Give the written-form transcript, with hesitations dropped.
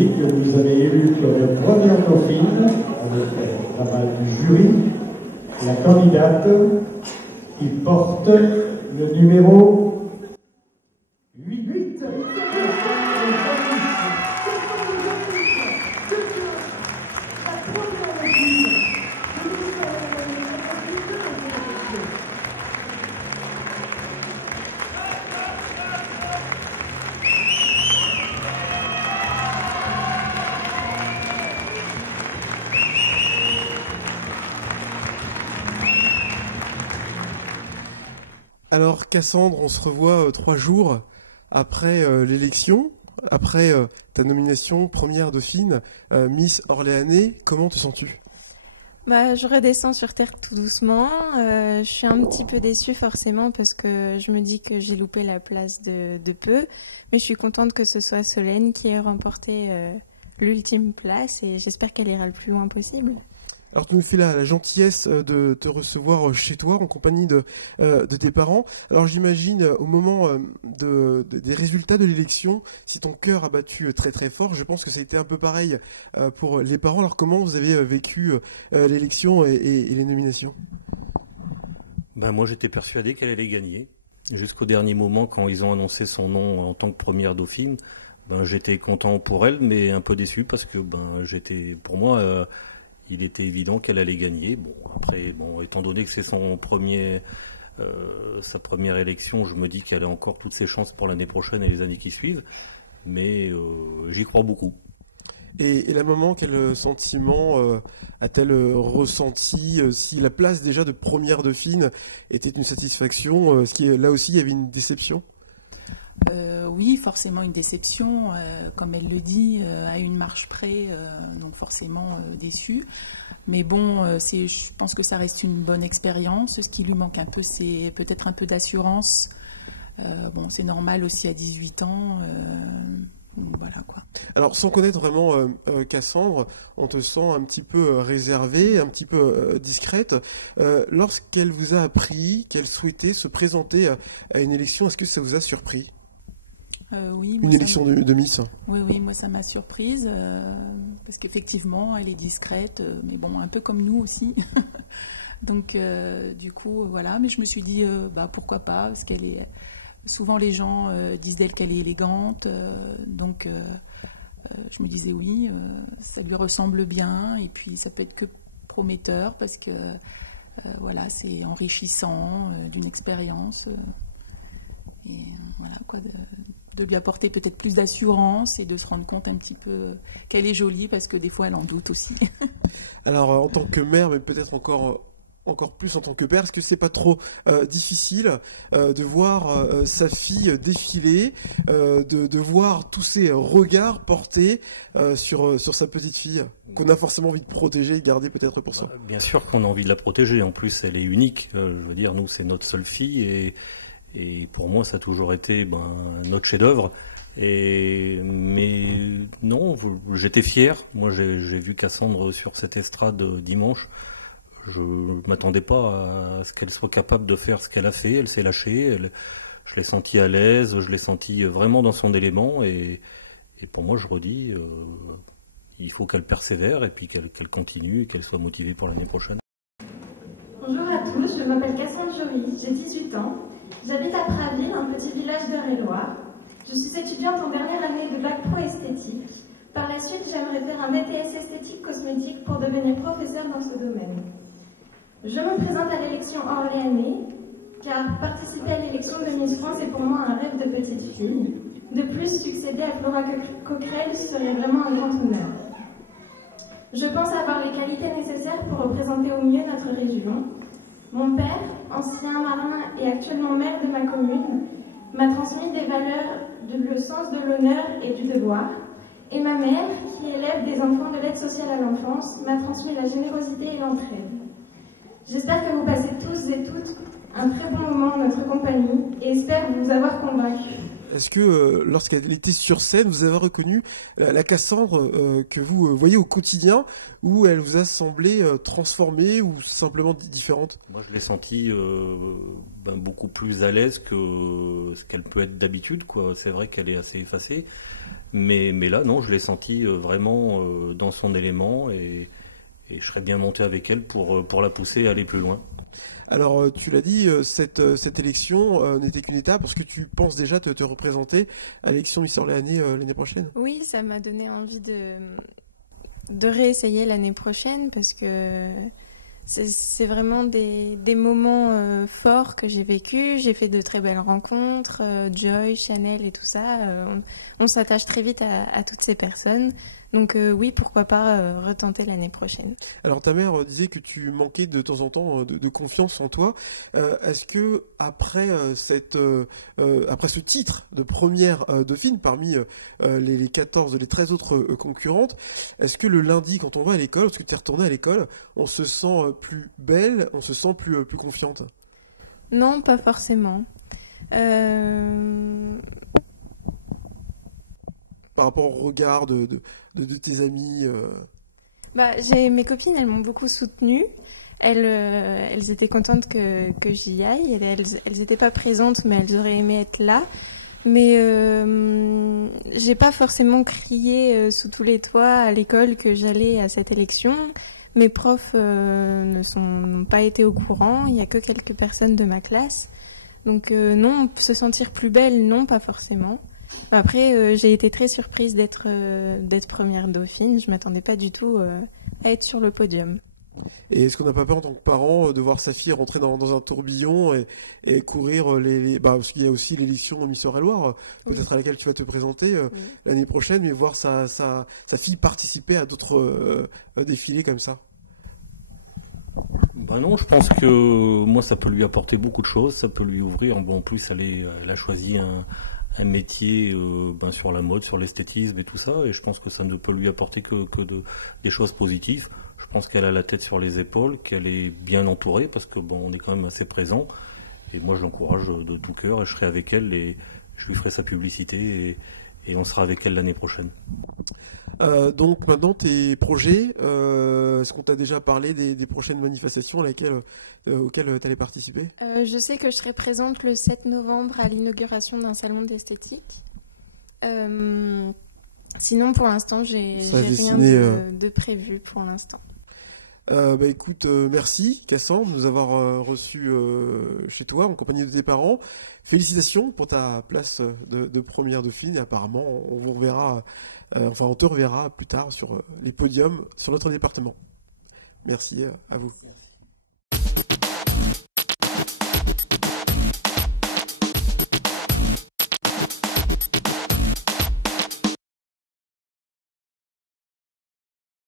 dit que vous avez élu comme première dauphine, avec l'aval du jury, la candidate qui porte le numéro 8. Alors Cassandre, on se revoit 3 jours après l'élection, après ta nomination première dauphine, Miss Orléanais. Comment te sens-tu ? Je redescends sur terre tout doucement. Je suis un petit peu déçue forcément parce que je me dis que j'ai loupé la place de peu. Mais je suis contente que ce soit Solène qui ait remporté l'ultime place et j'espère qu'elle ira le plus loin possible. Alors tu nous fais la gentillesse de te recevoir chez toi en compagnie de tes parents. Alors j'imagine au moment des résultats de l'élection, si ton cœur a battu très très fort, je pense que ça a été un peu pareil pour les parents. Alors comment vous avez vécu l'élection et les nominations ? Moi j'étais persuadé qu'elle allait gagner. Jusqu'au dernier moment quand ils ont annoncé son nom en tant que première dauphine, j'étais content pour elle mais un peu déçu parce que pour moi... il était évident qu'elle allait gagner. Après, étant donné que c'est sa première élection, je me dis qu'elle a encore toutes ses chances pour l'année prochaine et les années qui suivent. Mais j'y crois beaucoup. Et la maman, quel sentiment a-t-elle ressenti si la place déjà de première dauphine était une satisfaction, là aussi il y avait une déception ? Oui, forcément une déception, comme elle le dit, à une marche près, donc forcément déçue. Mais je pense que ça reste une bonne expérience. Ce qui lui manque un peu, c'est peut-être un peu d'assurance. C'est normal aussi à 18 ans. Voilà quoi. Alors, sans connaître vraiment Cassandre, on te sent un petit peu réservée, un petit peu discrète. Lorsqu'elle vous a appris qu'elle souhaitait se présenter à une élection, est-ce que ça vous a surpris ? Oui, une élection de Miss. Oui, moi ça m'a surprise parce qu'effectivement elle est discrète, mais un peu comme nous aussi. Donc du coup voilà, mais je me suis dit pourquoi pas, parce qu'elle est souvent les gens disent d'elle qu'elle est élégante, donc je me disais oui, ça lui ressemble bien et puis ça peut être que prometteur parce que c'est enrichissant d'une expérience et voilà quoi. De lui apporter peut-être plus d'assurance et de se rendre compte un petit peu qu'elle est jolie parce que des fois elle en doute aussi. Alors en tant que mère, mais peut-être encore plus en tant que père, est-ce que c'est pas trop difficile de voir sa fille défiler, de voir tous ces regards portés sur sa petite fille qu'on a forcément envie de protéger et garder peut-être pour soi ? Bien sûr qu'on a envie de la protéger, en plus elle est unique, je veux dire, nous c'est notre seule fille et pour moi, ça a toujours été notre chef-d'œuvre. Mais non, j'étais fier. Moi, j'ai vu Cassandre sur cette estrade dimanche. Je ne m'attendais pas à ce qu'elle soit capable de faire ce qu'elle a fait. Elle s'est lâchée. Je l'ai sentie à l'aise. Je l'ai sentie vraiment dans son élément. Et pour moi, je redis, il faut qu'elle persévère et puis qu'elle continue et qu'elle soit motivée pour l'année prochaine. Bonjour à tous, je m'appelle Cassandre Jory, j'ai 18 ans. J'habite à Praville, un petit village d'Eure-et-Loir. Je suis étudiante en dernière année de bac pro esthétique. Par la suite, j'aimerais faire un BTS esthétique cosmétique pour devenir professeur dans ce domaine. Je me présente à l'élection Orléanais, car participer à l'élection de Miss France est pour moi un rêve de petite fille. De plus, succéder à Flora Coquerel serait vraiment un grand honneur. Je pense avoir les qualités nécessaires pour représenter au mieux notre région. Mon père, ancien marin et actuellement maire de ma commune, m'a transmis des valeurs, le sens de l'honneur et du devoir. Et ma mère, qui élève des enfants de l'aide sociale à l'enfance, m'a transmis la générosité et l'entraide. J'espère que vous passez tous et toutes un très bon moment en notre compagnie et espère vous avoir convaincu. Est-ce que lorsqu'elle était sur scène, vous avez reconnu la Cassandre que vous voyez au quotidien, ou elle vous a semblé transformée ou simplement différente? Moi, je l'ai sentie beaucoup plus à l'aise que ce qu'elle peut être d'habitude, quoi. C'est vrai qu'elle est assez effacée, mais là, non, je l'ai sentie vraiment dans son élément, et je serais bien monté avec elle pour la pousser à aller plus loin. Alors, tu l'as dit, cette élection n'était qu'une étape, parce que tu penses déjà te représenter à l'élection Miss Orléanais l'année prochaine? Oui, ça m'a donné envie de réessayer l'année prochaine, parce que c'est vraiment des moments forts que j'ai vécus. J'ai fait de très belles rencontres, Joy, Chanel et tout ça. On s'attache très vite à toutes ces personnes. Donc oui, pourquoi pas retenter l'année prochaine. Alors ta mère disait que tu manquais de temps en temps de confiance en toi. Est-ce que après ce titre de première dauphine parmi les 14, les 13 autres concurrentes, est-ce que le lundi quand on va à l'école, parce que tu es retournée à l'école, on se sent plus belle, on se sent plus confiante? Non, pas forcément. Par rapport au regard de tes amis Mes copines, elles m'ont beaucoup soutenue. Elles étaient contentes que j'y aille. Elles n'étaient pas présentes, mais elles auraient aimé être là. Mais j'ai pas forcément crié sous tous les toits à l'école que j'allais à cette élection. Mes profs n'ont pas été au courant. Il n'y a que quelques personnes de ma classe. Donc non, se sentir plus belle, non, pas forcément. Après, j'ai été très surprise d'être première dauphine. Je m'attendais pas du tout à être sur le podium. Et est-ce qu'on n'a pas peur en tant que parent de voir sa fille rentrer dans un tourbillon et courir parce qu'il y a aussi l'élection Miss Eure-et-Loir, peut-être à laquelle tu vas te présenter l'année prochaine, mais voir sa fille participer à d'autres défilés comme ça? Non, je pense que moi ça peut lui apporter beaucoup de choses, ça peut lui ouvrir. En plus, elle a choisi un métier sur la mode, sur l'esthétisme et tout ça, et je pense que ça ne peut lui apporter que des choses positives. Je pense qu'elle a la tête sur les épaules, qu'elle est bien entourée, parce que on est quand même assez présent, et moi je l'encourage de tout cœur, et je serai avec elle et je lui ferai sa publicité, et on sera avec elle l'année prochaine. Donc maintenant tes projets, est-ce qu'on t'a déjà parlé des prochaines manifestations auxquelles tu allais participer? Je sais que je serai présente le 7 novembre à l'inauguration d'un salon d'esthétique. Sinon pour l'instant j'ai rien de prévu pour l'instant. Écoute, merci Cassandre de nous avoir reçus chez toi en compagnie de tes parents. Félicitations pour ta place de première dauphine, et apparemment on vous reverra, on te reverra plus tard sur les podiums sur notre département. Merci à vous. Merci.